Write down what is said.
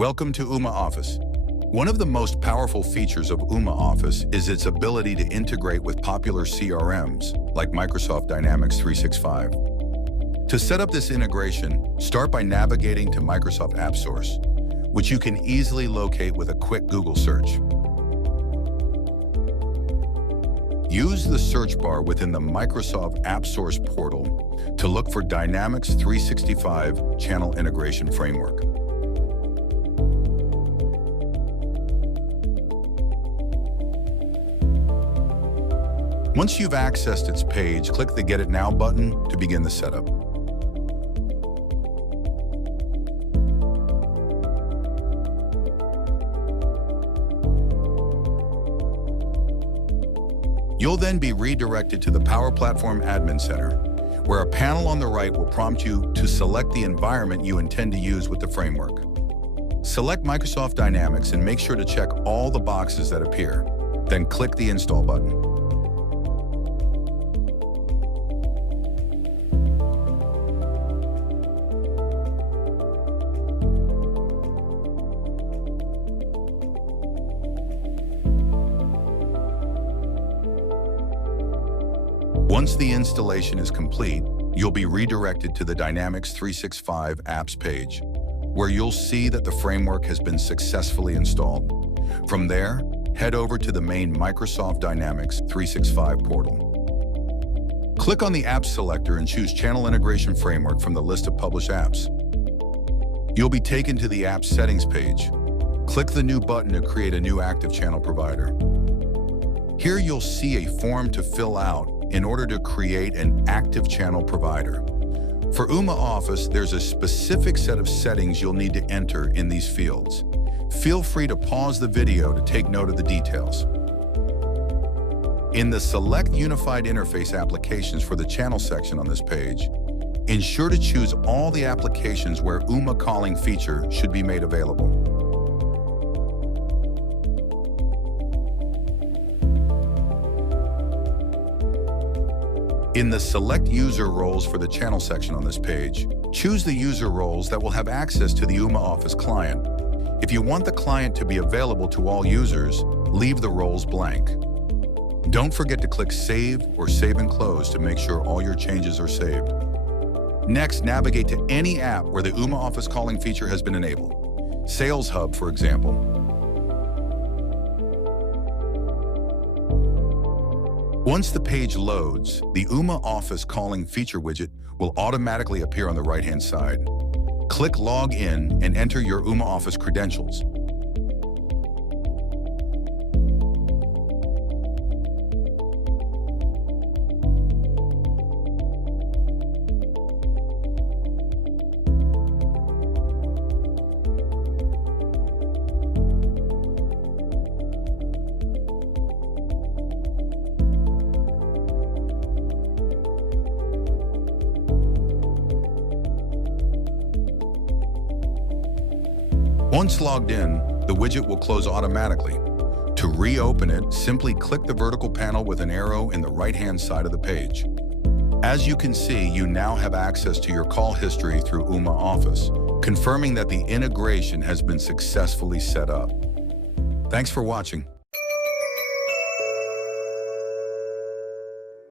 Welcome to Ooma Office. One of the most powerful features of Ooma Office is its ability to integrate with popular CRMs like Microsoft Dynamics 365. To set up this integration, start by navigating to Microsoft App Source, which you can easily locate with a quick Google search. Use the search bar within the Microsoft App Source portal to look for Dynamics 365 Channel Integration Framework. Once you've accessed its page, click the Get It Now button to begin the setup. You'll then be redirected to the Power Platform Admin Center, where a panel on the right will prompt you to select the environment you intend to use with the framework. Select Microsoft Dynamics and make sure to check all the boxes that appear. Then click the Install button. Once the installation is complete, you'll be redirected to the Dynamics 365 Apps page, where you'll see that the framework has been successfully installed. From there, head over to the main Microsoft Dynamics 365 portal. Click on the Apps selector and choose Channel Integration Framework from the list of published apps. You'll be taken to the Apps Settings page. Click the New button to create a new active channel provider. Here you'll see a form to fill out in order to create an active channel provider. For Ooma Office, there's a specific set of settings you'll need to enter in these fields. Feel free to pause the video to take note of the details. In the Select Unified Interface Applications for the Channel section on this page, ensure to choose all the applications where Ooma calling feature should be made available. In the Select User Roles for the Channel section on this page, choose the user roles that will have access to the Ooma Office client. If you want the client to be available to all users, leave the roles blank. Don't forget to click Save or Save and Close to make sure all your changes are saved. Next, navigate to any app where the Ooma Office calling feature has been enabled. Sales Hub, for example. Once the page loads, the Ooma Office calling feature widget will automatically appear on the right-hand side. Click Log In and enter your Ooma Office credentials. Once logged in, the widget will close automatically. To reopen it, simply click the vertical panel with an arrow in the right-hand side of the page. As you can see, you now have access to your call history through Ooma Office, confirming that the integration has been successfully set up. Thanks for watching.